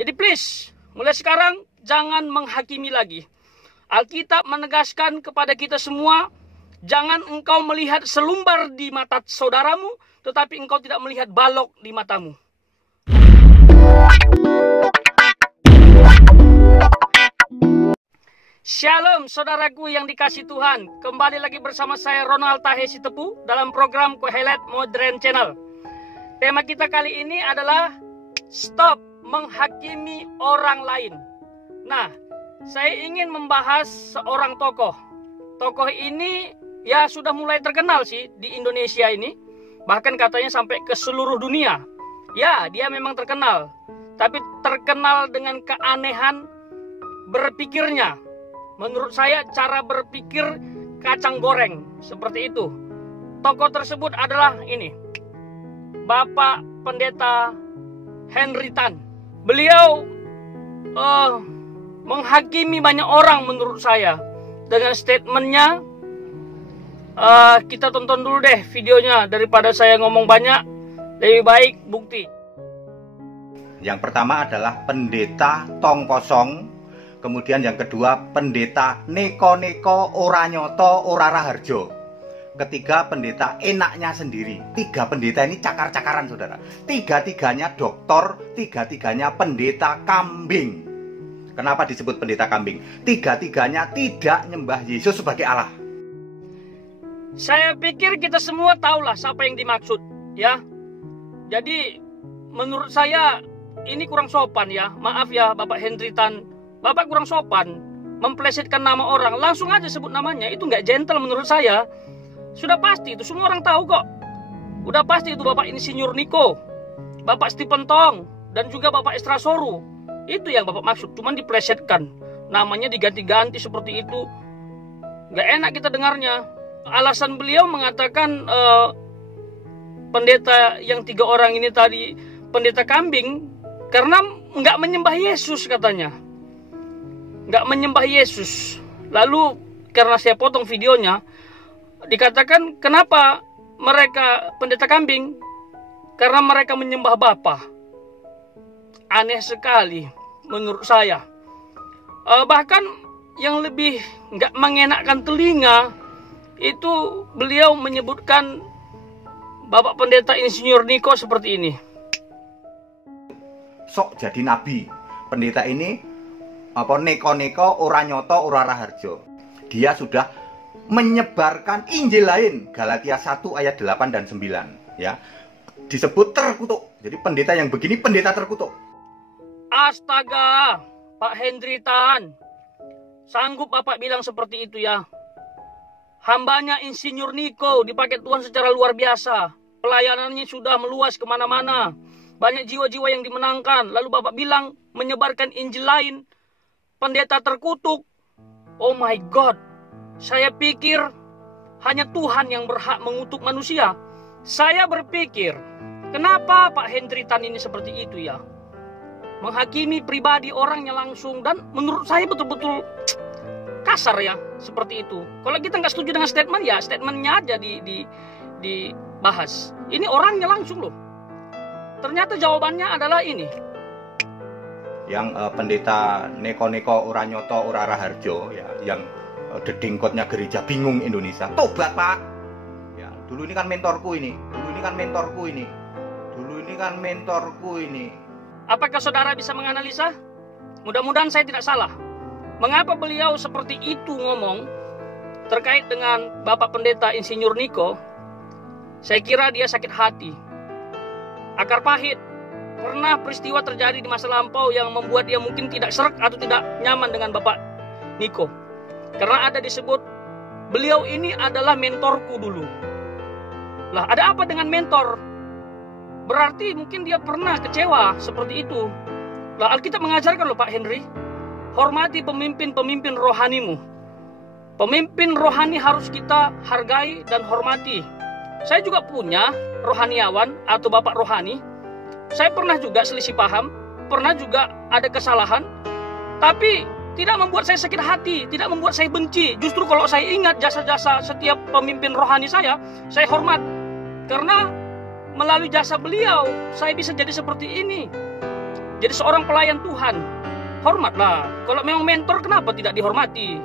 Jadi please, mulai sekarang jangan menghakimi lagi. Alkitab menegaskan kepada kita semua, jangan engkau melihat selumbar di mata saudaramu, tetapi engkau tidak melihat balok di matamu. Shalom saudaraku yang dikasih Tuhan. Kembali lagi bersama saya Ronald Tahe Sitepu dalam program Kohelet Modern Channel. Tema kita kali ini adalah stop menghakimi orang lain. Nah, saya ingin membahas seorang tokoh. Tokoh ini ya sudah mulai terkenal sih di Indonesia ini. Bahkan katanya sampai ke seluruh dunia. Ya, dia memang terkenal. Tapi terkenal dengan keanehan berpikirnya. Menurut saya cara berpikir kacang goreng seperti itu. Tokoh tersebut adalah ini, Bapak Pendeta Henry Tan. Beliau menghakimi banyak orang menurut saya dengan statementnya. Kita tonton dulu deh videonya daripada saya ngomong banyak. Lebih baik bukti. Yang pertama adalah Pendeta Tong Kosong. Kemudian yang kedua, Pendeta Neko-neko ora nyoto ora raharjo. Ketiga, pendeta enaknya sendiri. Tiga pendeta ini cakar-cakaran, saudara. Tiga-tiganya doktor, tiga-tiganya pendeta kambing. Kenapa disebut pendeta kambing? Tiga-tiganya tidak nyembah Yesus sebagai Allah. Saya pikir kita semua tahulah siapa yang dimaksud, ya. Jadi menurut saya ini kurang sopan ya. Maaf ya Bapak Henry Tan. Bapak kurang sopan, memplesetkan nama orang, langsung aja sebut namanya, itu nggak gentle menurut saya. Sudah pasti itu, semua orang tahu kok. Udah pasti itu Bapak Insinyur Niko, Bapak Stephen Tong, dan juga Bapak Estra Soru. Itu yang Bapak maksud, cuman diplesetkan. Namanya diganti-ganti seperti itu. Nggak enak kita dengarnya. Alasan beliau mengatakan pendeta yang 3 orang ini tadi, pendeta kambing, karena nggak menyembah Yesus katanya. Nggak menyembah Yesus. Lalu karena saya potong videonya, dikatakan kenapa mereka pendeta kambing? Karena mereka menyembah Bapa. Aneh sekali menurut saya. Bahkan yang lebih nggak mengenakkan telinga itu beliau menyebutkan Bapak Pendeta Insinyur Niko seperti ini. Sok jadi nabi. Pendeta ini neko-neko ora nyoto ora raharjo. Dia sudah menyebarkan Injil lain, Galatia 1 ayat 8 dan 9 ya. Disebut terkutuk. Jadi pendeta yang begini pendeta terkutuk. Astaga, Pak Henry Tan. Sanggup Bapak bilang seperti itu ya. Hambanya Insinyur Niko dipakai Tuhan secara luar biasa. Pelayanannya sudah meluas kemana-mana. Banyak jiwa-jiwa yang dimenangkan. Lalu Bapak bilang menyebarkan Injil lain. Pendeta terkutuk. Oh my God. Saya pikir hanya Tuhan yang berhak mengutuk manusia. Saya berpikir, kenapa Pak Henry Tan ini seperti itu ya? Menghakimi pribadi orangnya langsung. Dan menurut saya betul-betul kasar ya, seperti itu. Kalau kita nggak setuju dengan statement, ya statementnya aja dibahas. Ini orangnya langsung loh. Ternyata jawabannya adalah ini. Yang pendeta neko-neko ora nyoto ora raharjo ya, yang dedengkotnya gereja bingung Indonesia. Tobat Pak. Ya, dulu ini kan mentorku ini. Apakah saudara bisa menganalisa? Mudah-mudahan saya tidak salah. Mengapa beliau seperti itu ngomong terkait dengan Bapak Pendeta Insinyur Niko? Saya kira dia sakit hati. Akar pahit. Pernah peristiwa terjadi di masa lampau yang membuat dia mungkin tidak serak atau tidak nyaman dengan Bapak Niko. Karena ada disebut, beliau ini adalah mentorku dulu. Lah, ada apa dengan mentor? Berarti mungkin dia pernah kecewa seperti itu. Lah, Alkitab mengajarkan loh Pak Henry, hormati pemimpin-pemimpin rohanimu. Pemimpin rohani harus kita hargai dan hormati. Saya juga punya rohaniawan atau bapak rohani. Saya pernah juga selisih paham, pernah juga ada kesalahan, tapi tidak membuat saya sakit hati, tidak membuat saya benci. Justru kalau saya ingat jasa-jasa setiap pemimpin rohani saya hormat. Karena melalui jasa beliau, saya bisa jadi seperti ini. Jadi seorang pelayan Tuhan, hormatlah. Kalau memang mentor, kenapa tidak dihormati?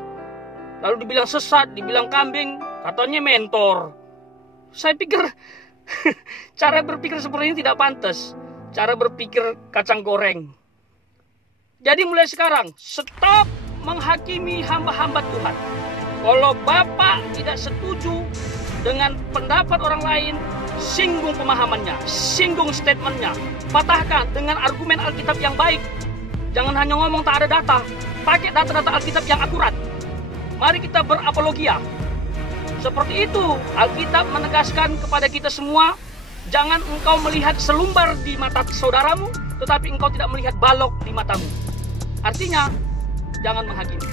Lalu dibilang sesat, dibilang kambing, katanya mentor. Saya pikir cara berpikir seperti ini tidak pantas. Cara berpikir kacang goreng. Jadi mulai sekarang, stop menghakimi hamba-hamba Tuhan. Kalau Bapak tidak setuju dengan pendapat orang lain, singgung pemahamannya, singgung statementnya, patahkan dengan argumen Alkitab yang baik. Jangan hanya ngomong tak ada data, pakai data-data Alkitab yang akurat. Mari kita berapologia. Seperti itu, Alkitab menegaskan kepada kita semua, jangan engkau melihat selumbar di mata saudaramu, tetapi engkau tidak melihat balok di matamu. Artinya, jangan menghakimi.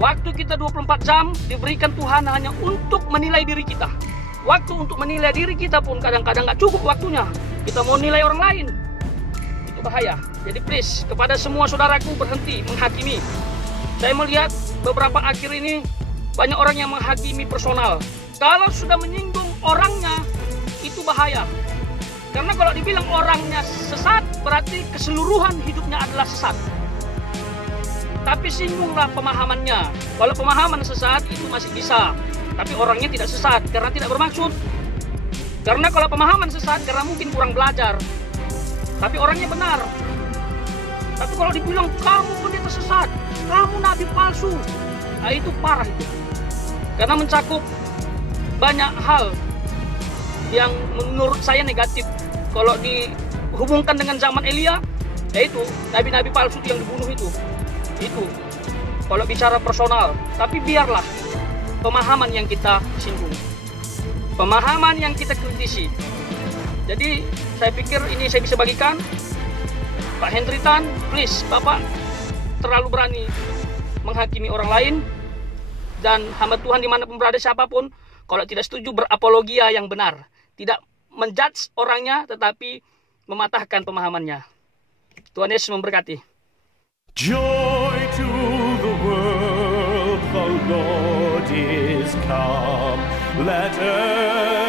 Waktu kita 24 jam diberikan Tuhan hanya untuk menilai diri kita. Waktu untuk menilai diri kita pun kadang-kadang gak cukup waktunya. Kita mau nilai orang lain. Itu bahaya. Jadi please, kepada semua saudaraku, berhenti menghakimi. Saya melihat beberapa akhir ini banyak orang yang menghakimi personal. Kalau sudah menyinggung orangnya, itu bahaya. Karena kalau dibilang orangnya sesat, berarti keseluruhan hidupnya adalah sesat. Tapi singgunglah pemahamannya. Kalau pemahaman sesat, itu masih bisa. Tapi orangnya tidak sesat, karena tidak bermaksud. Karena kalau pemahaman sesat, karena mungkin kurang belajar. Tapi orangnya benar. Tapi kalau dibilang, kamu pendeta sesat, kamu nabi palsu, nah itu parah itu. Karena mencakup banyak hal yang menurut saya negatif. Kalau dihubungkan dengan zaman Elia, yaitu nabi-nabi palsu yang dibunuh itu. Itu kalau bicara personal. Tapi biarlah pemahaman yang kita singgung, pemahaman yang kita kritisi. Jadi saya pikir ini saya bisa bagikan. Pak Hendry Tan, please, Bapak terlalu berani menghakimi orang lain. Dan hamba Tuhan dimanapun berada, siapapun, kalau tidak setuju, berapologia yang benar. Tidak menjudge orangnya, tetapi mematahkan pemahamannya. Tuhan Yesus memberkati. Joy to the world, the Lord is come. Let earth